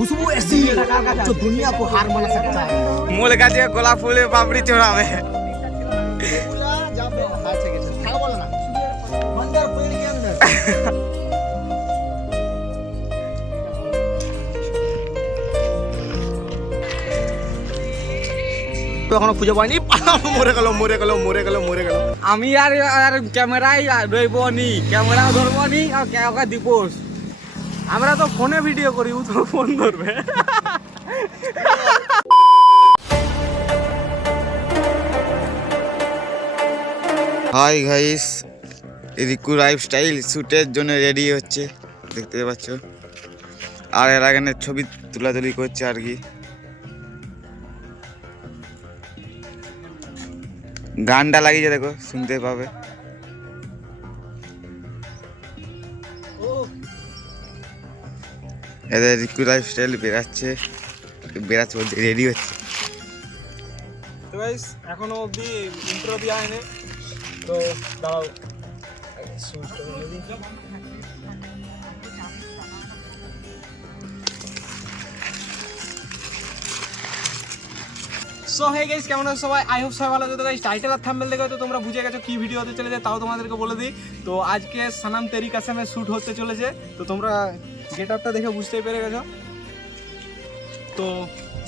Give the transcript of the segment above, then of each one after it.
खुशबू ऐसी जो दुनिया को हार मना सकता है। मूल का जो गोलाप फूल पापड़ी चोरा में मंदिर पेड़ के अंदर তো এখনো খুঁজে পাইনি। মরে গেল মরে গেল মরে গেল মরে গেল। আমি আর ক্যামেরাই রইবো নি, ক্যামেরা ধরবো নি আর কাউকে দিবস। আমরা তো ফোনে ভিডিও করি, ও তো ফোন ধরবে। হাই গাইস, রিকু লাইফস্টাইল শ্যুটের জন্য রেডি হচ্ছে, দেখতে পাচ্ছ। আর এর আগে ছবি তুলাতুলি করছে আর কি। গানটা লাগিয়েছে, দেখো শুনতে পাবে। এদের রিকু লাইফস্টাইল বেরাচ্ছে বলতে রেডি হচ্ছে। তো গাইস এখনো অবধি ইন্ট্রো দেওয়া হয়নি, তো দাঁড়াও সুইচটা করে দিই। সো হে গাইস, কেমন আছো সবাই? আই হোপ সবাই ভালো আছো। তো গাইস টাইটেল আর থাম্বনেল দেখে তো তোমরা বুঝে গেছো কি ভিডিও হতে চলেছে, তাও তোমাদেরকে বলে দিই। তো আজকে সানাম তেরি কাসমের শ্যুট হতে চলেছে, তো তোমরা গেট আপটা দেখে বুঝতেই পেরে গেছো। তো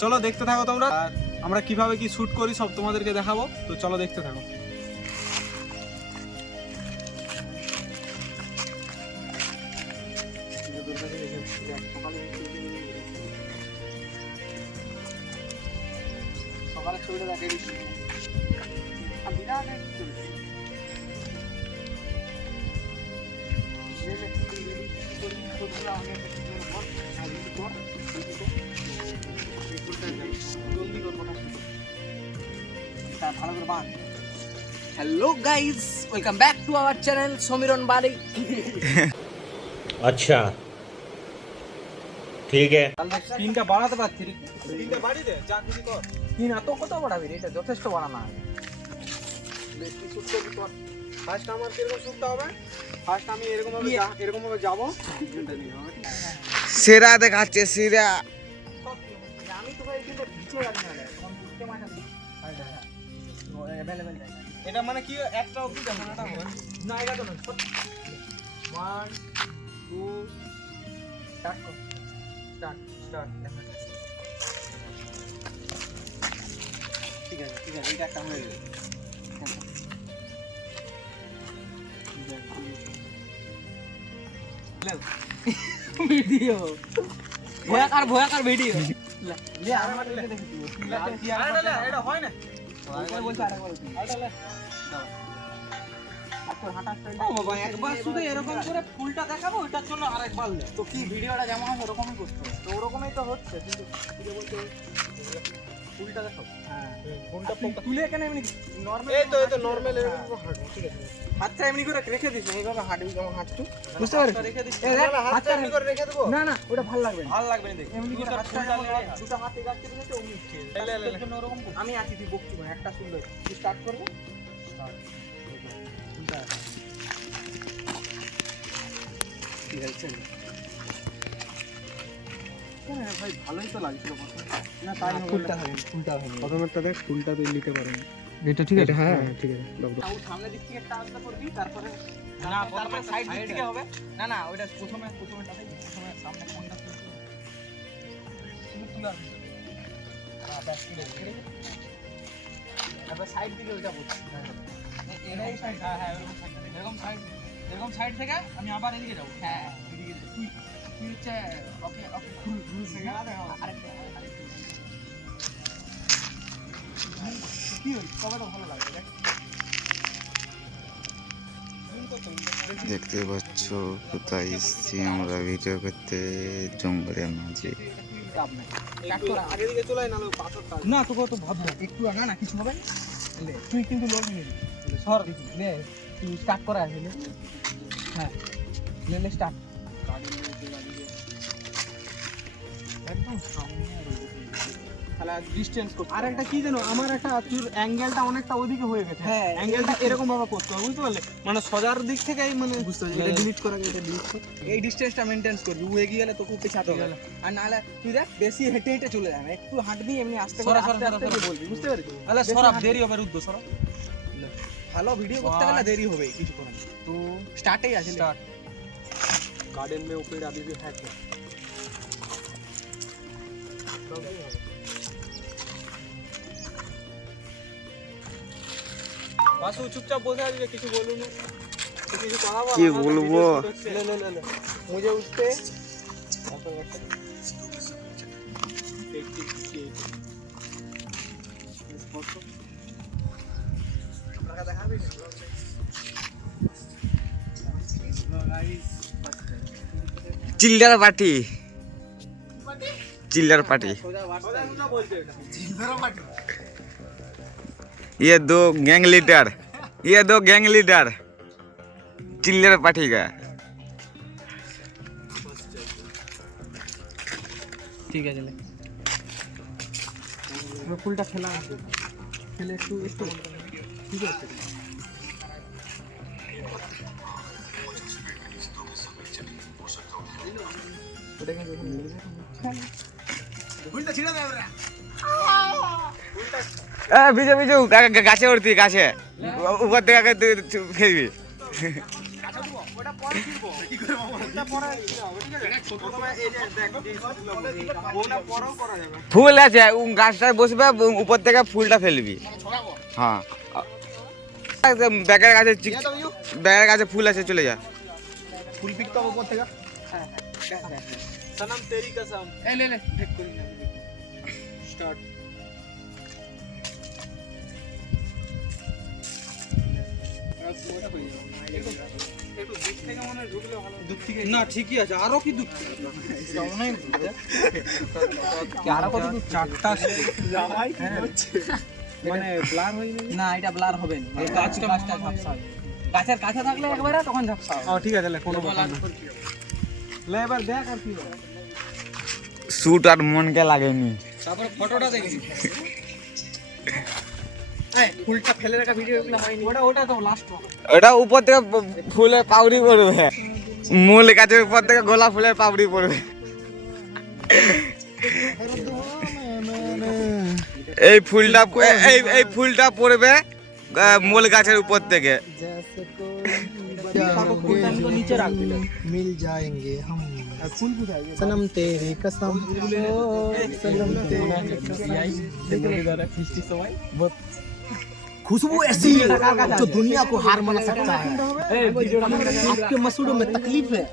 চলো দেখতে থাকো তোমরা, আর আমরা কিভাবে কি শ্যুট করি সব তোমাদেরকে দেখাবো। তো চলো দেখতে থাকো। সকালে ছবিটা দেখে দিচ্ছি। Hello guys, welcome back to our channel Samiran Bali. अच्छा ठीक है। স্ক্রিনটা বাড়াতে পারছি, স্ক্রিনটা বাড়িয়ে দে, যা খুশি কর। তিন এত কত বাড়াবি রে? এটা যথেষ্ট বাড়ানো। বেশি শুট করবি কর। ফার্স্ট আমার কিরকম শুটটা হবে, ফার্স্ট আমি এরকম ভাবে যাবো। সেরা দেখাচ্ছে সেরা। আমি তো ভাই কিন্তু ভিডিও রাখি না, তখন বুঝতে মানা দিই। अवेलेबल रहेगा। এটা মানে কি একটা অবধি দেখানোটা হবে ना आएगा तो ना 1 2 स्टार्ट करो। स्टार्ट ঠিক আছে এটা একটা হয়ে গেল। वीडियो भयंकर वीडियो ले আর আমার দেখে দেখি এটা হয় না। বলছে আরেকবার আইডলে দাও। আচ্ছা হাঁটা স্টাইল। ও বাবা, একবার শুধু এরকম করে ফুলটা দেখাবো, ওটার জন্য আরেকবার লে। তো কি ভিডিওটা যেমন হয় ওরকমই করতে হবে। তো ওরকমই তো হচ্ছে, কিন্তু কি বলতে ফুলটা দেখাও। হ্যাঁ ফোনটা তুলে এখানে এমনি নরমাল এই তো নরমাল এরকম হাঁটবো, ঠিক আছে। হাতটা এমনি করে রেখে দিস, এইভাবে হাঁটবি যেমন হাঁটছু, বুঝতে পারছিস? রেখে দিস। এই দেখ, হাতটা এমনি করে রেখে দেবো। না না ওটা ভালো লাগবে না, ভালো লাগবে না, দেখ এমনি করে হাতটা যেমন দুটো হাতে যাচ্ছে দিলে অমনি লে লে জন্য ওরকম আমি আছি, তুই বকছি না। একটা সুন্দর তুই স্টার্ট করবি। ঠিক আছে। হ্যাঁ ভাই ভালোই তো লাগছিল কথা। না তাই ফুলটা হবে, ফুলটা হবে। প্রথমেরটা দেখ, ফুলটা তুই নিতে পারবি। এটা ঠিক আছে। হ্যাঁ ঠিক আছে। তাও সামনে দিক থেকে একটা আলাদা করবি, তারপরে না, তারপরে প্রথমে সাইড দিক side থেকে এ। হবে। না না ওইটা প্রথমেটাতেই প্রথমে সামনে কোনটা তুলবি, তুমি তুলে আসবে। হ্যাঁ ব্যাস ঠিক আছে। তারপর সাইড দিকে ওইটা বলছি। এটাই সাইড। হ্যাঁ এরকম সাইড থেকে আমি আবার এদিকে যাবো। হ্যাঁ এদিকে তুই তুই হচ্ছে ওকে ঘুর আরেকটা কি হল কবেটা ভালো লাগে দেখ। দেখতে পাচ্ছ কোথায় এসেছি আমরা ভিডিও করতে, জঙ্গলের মাঝে। আগে দিকে চলে না, পাথরটা না তোকে তো ভাববো একটু আগা না, কিছু হবে না। তুই কিন্তু লড়বি না, সর দেখি লে তুই স্টার্ট করা আসলে। হ্যাঁ লে স্টার্ট। একদম সামনে তাহলে ডিসটেন্স করতে আর একটা কি জানো, আমার একটা তোর অ্যাঙ্গেলটা অনেকটা ওদিকে হয়ে গেছে। হ্যাঁ, অ্যাঙ্গেলটা এরকম ভাবে করতে হবে, বুঝতে পারলে? মানে সোজার দিক থেকেই মানে বুঝতে পারছি। এটা ডিলিট করা এটা ডিলিট কর। এই ডিসটেন্সটা মেইনটেইন করবি, ও এগিয়ে গেলে তোকে পেছাতে হবে। আর নাহলে তুই দেখ বেশি হেঁটে হেঁটে চলে যাবে, একটু হাঁটবি এমনি আস্তে করে আস্তে আস্তে গিয়ে বলবি, বুঝতে পারছিস? তাহলে বেশি সরাব হাঁটবি। দেরি হবে, রুদ্র সরাব। ভালো ভিডিও করতে গেলে দেরি হবে কিছু করে তো স্টার্টেই আছে स्टार्ट गार्डन में पेड़ अभी भी है क्या? বাসু চুপচাপ বসে আছি, কিছু বলুন না, কিছু করাবো? কি বলবো? ले ले ले ले मुझे उससे চিল্লার পার্টি, चिल्लर पार्टी। ये दो गैंग लीडर, चिल्लर पार्टी का। ঠিক আছে ফুলটা খেলা আছে, খেলে একটু একটু ঠিক আছে। বিজু বিজু গাছে উঠতি, গাছে উপর থেকে খেলবি। ফুল আছে, গাছটায় বসবে, উপর থেকে ফুলটা ফেলবি। হ্যাঁ, ব্যাগের কাছে ব্যাগের কাছে ফুল আছে, চলে যা। ফুল পিকটা উপর থেকে। सनम तेरी कसम। এই লে ব্রেক করি না, स्टार्ट। একটু দিক থেকে মনে ঢুকলে ভালো। দুধ থেকে না ঠিকই আছে, আরো কি দুধ আরো কত দূর? চারটা জামাই কি হচ্ছে, মানে ব্লার হয়ে গেছে। না এটা ব্লার হবে না, এই গাছটা ঝাপসা হবে। গাছের কাছে থাকলে একবারে তখন ঝাপসা হবে। ও ঠিক আছে, কোনো ব্যাপার না। লে এবার দেখ আর কি হবে। স্যুট আর মনকে লাগেনি। তারপর ফটোটা দেখি। এই ফুলটা ফেলে রাখা ভিডিওগুলো হয়নি, ওটা তো লাস্ট ওয়ান। ওটা উপর থেকে ফুলের পাপড়ি পড়বে, মূল গাছের উপর থেকে গোলাপ ফুলের পাপড়ি পড়বে। এই ফুলটা পড়বে মূল গাছের উপর থেকে। নিচে রাখবি, मिल जाएंगे हम ফুল কোথায়? सनम तेरी कसम खुशबू ऐसी जो दुनिया को हार मना सकता है। आपके मसूड़ों में तकलीफ है।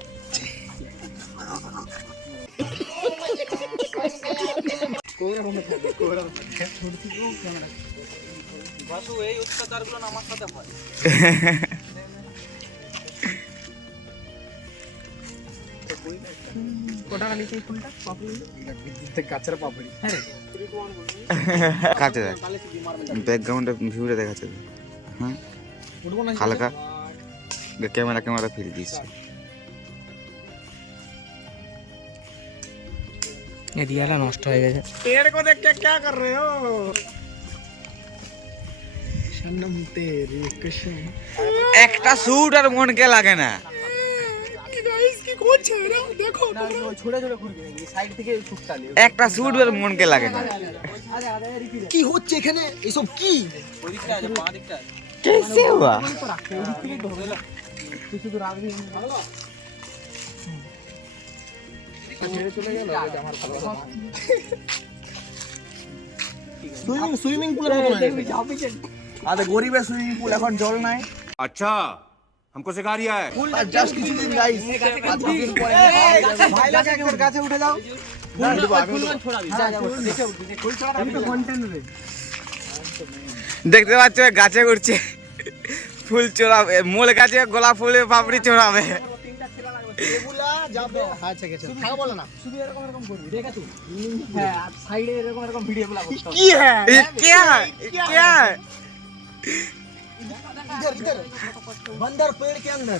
বাসু এই অত্যাচারগুলো না আমার সাথে হয়। কোটা নিচে ফুলটা পাপড়ি গাছের পাপড়ি। হ্যাঁ কাছে ব্যাকগ্রাউন্ডে ভিউটা দেখাচ্ছে। হ্যাঁ হালকা ক্যামেরা ফিরে দিচ্ছে। এরিয়াটা নষ্ট হয়ে গেছে। पेड़ को देख के क्या कर रहे हो? सनम तेरी कसम একটা স্যুট আর মনকে লাগে না। ছোড়ে ছোড়ে ঘুরবি নাকি সাইড থেকে ছুটতালি? একটা স্যুট আর মনকে লাগে না। কি হচ্ছে এখানে এসব কি? ওই দিকটা আছে, বাঁ দিকটা আছে। कैसे हुआ? তুই শুধু রাখবি। সুইমিং পুলের মতো হয়ে গেছে। আরে গরিবের সুইমিং পুল, এখন জল নাই। अच्छा हमको सिखा रिया है। জাস্ট কিছুদিন গাইস কিছুদিন পরে ভাই লাগে একবার গাছে উঠে যাও। দেখতে পাচ্ছ গাছে উঠছে, ফুল চড়াবে, মূল গাছে গোলাপ ফুলের পাপড়ি চড়াবে। এগুলা যাবে। আচ্ছা ঠিক আছে থাক বলো না। শুধু এরকম এরকম করবি, ঠিক আছে? হ্যাঁ, আর সাইডে এরকম এরকম ভিডিও গুলো করতে হবে। কি হ্যাঁ ये क्या है? क्या है? इधर इधर बंदर पेड़ के अंदर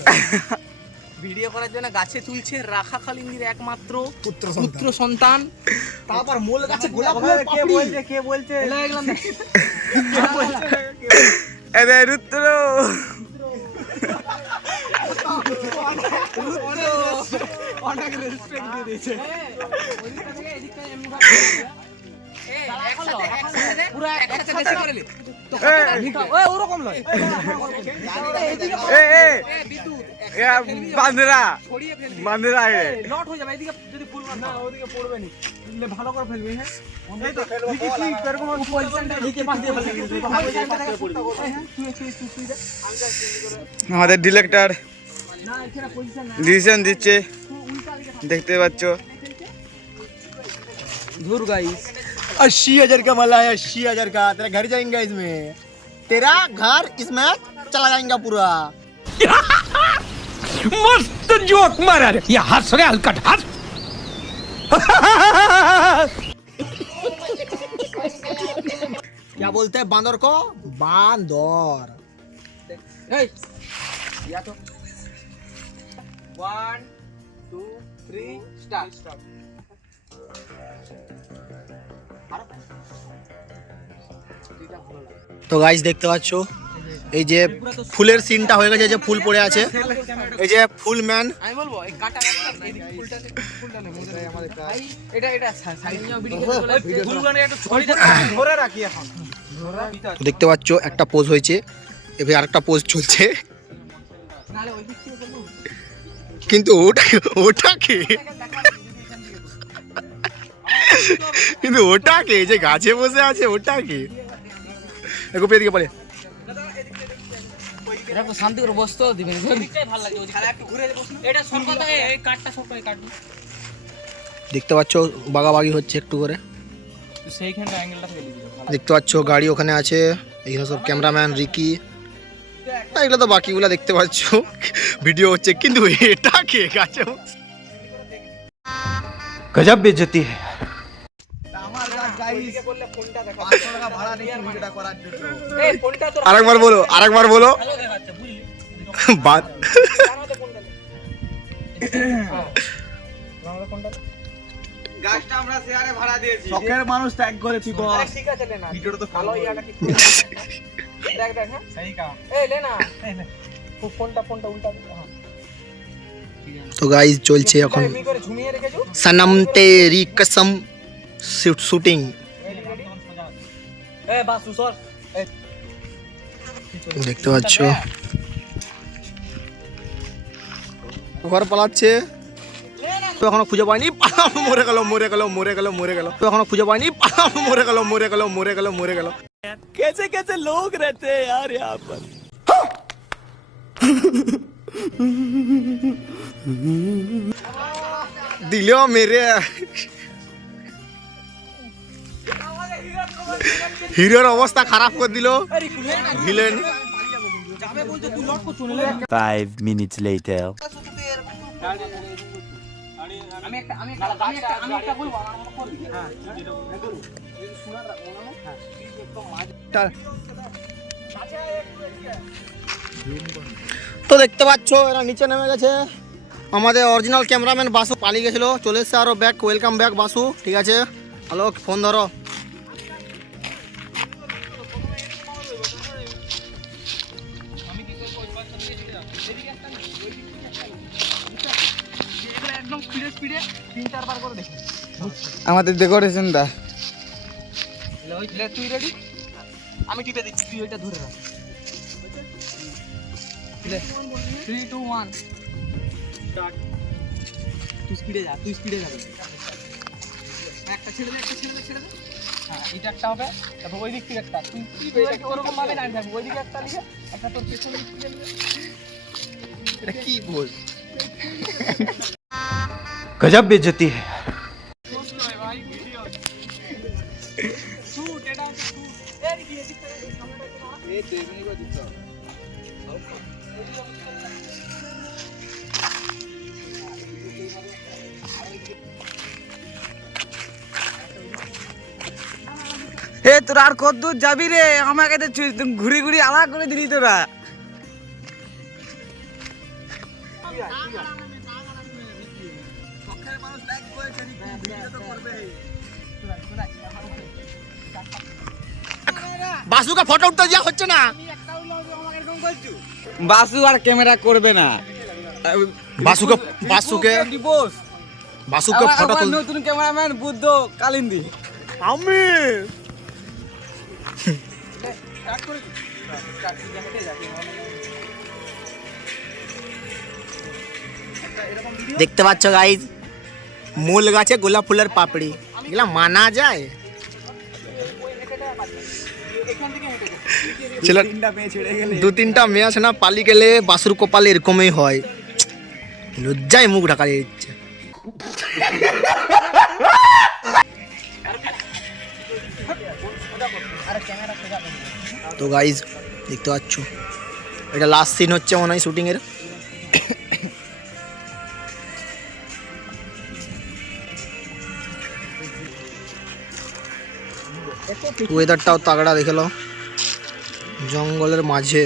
ভিডিও করার জন্য গাছে তুলছে রাখা কালিন্দির একমাত্র পুত্র সন্তান। তারপর মূল গাছে গোলাপ ফুলের পাপড়ি। কে বলছে এরে রুদ্র অনেক রেসপেক্ট দিয়ে দিয়েছে। ওরকম নয় বান্ধরা বান্ধরা লট হয়ে যাবে এদিকে যদি ফুল না ওদিকে পড়বে নি ভালো করে ফেলবি। হ্যাঁ এই তো এরকম পজিশনটা দিকে পাশ দিয়ে ফেলবি। আমাদের ডিরেক্টর ডিসিশন দিচ্ছে দেখতে পাচ্ছ। ধুর গাইস 80,000 का माला है 80,000 का। तेरा घर जाएंगे इसमें, तेरा घर इसमें चला जाएगा पूरा। मस्त जोक मारा रे ये हंस रे हलकट हंस क्या बोलते हैं बांदर को? बांदर। या तो 1 2 3 स्टार्ट। তো গাইস দেখতে পাচ্ছো এই যে ফুলের সিনটা হয়ে গেছে, যে ফুল পড়ে আছে, এই যে ফুল ম্যান। আমি বলবো এই কাটা ফুলটা নে আমাদের এটা সাইড নিয়ে ভিডিও ফুলগুলো একটু ধরে রাখি এখন। তো দেখতে পাচ্ছো একটা পোজ হয়েছে, এবার আরেকটা পোজ চলছে। কিন্তু ওটাকে কিন্তু ওটাকে যে গাছে বসে আছে ওটাকে একটু এদিকে পড়ে। এটা তো শান্তি করে বসতে দিবেন, এটাই ভালো লাগে। ওই একটু ঘুরে বসুন, এটা সরকত এই কাটটা সরকত কাটবো। দেখতে পাচ্ছো বাগাবাগি হচ্ছে একটু করে। তো সেইখানটা অ্যাঙ্গেলটা থেকে দিবি ভালো। দেখতে পাচ্ছো গাড়ি ওখানে আছে, এইখানে সব ক্যামেরাম্যান রিকি। এগুলো তো বাকিগুলো দেখতে পাচ্ছো ভিডিও হচ্ছে, কিন্তু এটাকে গাছে गजब बेइज्जती है। এই ফোনটা তো আরেকবার বলো ভালো দেখাচ্ছে বুঝলি। বাদ। গাছটা আমরা শেয়ারে ভাড়া দিয়েছি। শখের মানুষ ত্যাগ করেছি বস। আরে ঠিক আছে লে না, ভিডিওটা তো ভালো ইয়াটা ঠিক দেখ দেখ। হ্যাঁ সহি কাম। এই লে না, ফোনটা উল্টা দে। হ্যাঁ তো গাইস চলছে এখন এমনি করে ঝুমিয়ে রেখেছো। সনম তেরি কসম শুটিং। এই বাসু সর দেখতে পাচ্ছো ঘর পালাচ্ছে, তো এখনো খুঁজে পাইনি, মরে গেল তো এখনো খুঁজে পাইনি, মরে গেল। कैसे कैसे लोग रहते हैं यार यहाँ पर। দিলেও মেরে হিরোর অবস্থা খারাপ করে দিল ভিলেন। 5 minutes later. আমি একটা বলবো আমার মতো করবি। হ্যাঁ তো দেখতে পাচ্ছো এরা নিচে নেমে গেছে। আমাদের অরিজিনাল ক্যামেরাম্যান বাসু পালিয়ে গেছিল, চলে এসছে আরো ব্যাক। ওয়েলকাম ব্যাক বাসু, ঠিক আছে। হ্যালো, ফোন ধরো। একদম স্পিডে 3-4 বার করে দেখি। আমাদের ডেকোরেশনটা তুই রেডি, আমি টিপে দিচ্ছি, তুই ওইটা ধরে রাখ। 3 2 1 স্টার্ট। তুই স্পিডে যাবে। একটা ছেড়ে দে। হ্যাঁ এটা একটা হবে, তারপর ওই দিক থেকে একটা। তুই ওরকম ভাবে না থাকবি, ওই দিকে একটা লিখে একটা তোর পেছনে দিক থেকে লিখে। এটা কি বল? गजब बेइज्जती है। ভাই ভিডিও শুট, এটা হচ্ছে শুট। এই কি এদিক থেকে সামনেটা একটু না, এই দেবনি কো দিতে হবে। এ তোরা আর কত দূর যাবি রে? আমাকে তো ঘুরি আলাদা করে দিলি তোরা। বাসুকে ফটো উঠতে দেওয়া হচ্ছে না। বাসু আর ক্যামেরা করবে না। বাসুকে বাসুকে ডিভোর্স বাসুকে ফটো তুল। নতুন ক্যামেরাম্যান বুদ্ধ কালিন্দি। আমি দেখতে পাচ্ছ গাইজ, মূল গাছে গোলাপ ফুলের পাপড়ি, এগুলা মানা যায়? ছেলে দু তিনটা মেয়ে আছে না, পালি গেলে বাসুর কপালে এরকমই হয়, লজ্জায় মুখ ঢাকা দিয়ে দিচ্ছে। তো গাইজ দেখতে পাচ্ছ, এটা লাস্ট সিন হচ্ছে মনে হয় শুটিং এর। ওয়েদারটাও তাগড়া দেখে লো, জঙ্গলের মাঝে।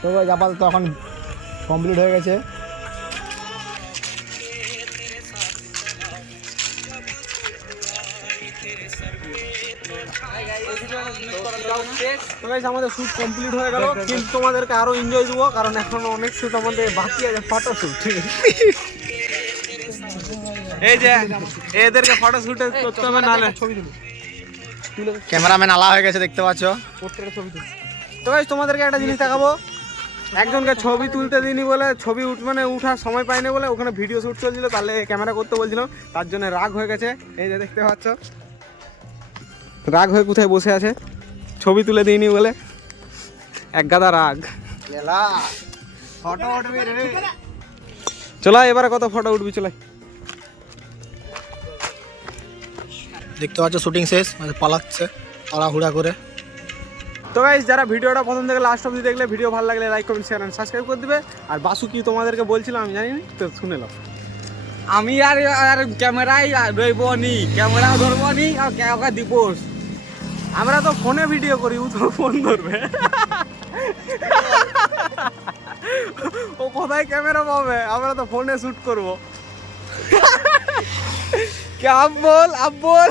তো গাইজ আপাতত এখন কমপ্লিট হয়ে গেছে। তো গাইস আমাদের শুট কমপ্লিট হয়ে গেল, কিন্তু তোমাদেরকে আরো এনজয় দেবো, কারণ এখনো অনেক শুট আমাদের বাকি আছে, ফটো শুট। এই যে এদেরকে ফটো শুট করতে হবে, নালে ক্যামেরাম্যান আলা হয়ে গেছে দেখতে পাচ্ছ। তো গাইস তোমাদেরকে একটা জিনিস দেখাবো, একজনকে ছবি তুলতে দিইনি বলে, ছবি মানে উঠার সময় পাইনি বলে ওখানে ভিডিও শুট চলছিল, তাহলে ক্যামেরা করতে বলছিলাম, তার জন্য রাগ হয়ে গেছে। এই যে দেখতে পাচ্ছ, রাগ হয়ে কোথায় বসে আছে, ছবি তুলে দিইনি বলে, এক গাদা রাগ। ফটো উঠবি রে, চলো এবারে কত ফটো উঠবি, চলে। দেখতে পাচ্ছ শুটিং শেষ, পালাচ্ছে তাড়াহুড়া করে। তো গাইস যারা ভিডিওটা প্রথম থেকে লাস্ট অবধি দেখলে, ভিডিও ভালো লাগলে like comment share and subscribe করে দিবে। আর বাসু কি তোমাদেরকে বলছিলাম আমি জানি না, তো শুনে নাও। আমি আর ক্যামেরাই রইবো নি, ক্যামেরা ধরবো নি, আর কাউকে ডিভোর্স। আমরা তো ফোনে ভিডিও করি, ও তো ফোন ধরবে। ও কোথায় ক্যামেরা পাবে, আমরা তো ফোনে শুট করবো। কে আপ বল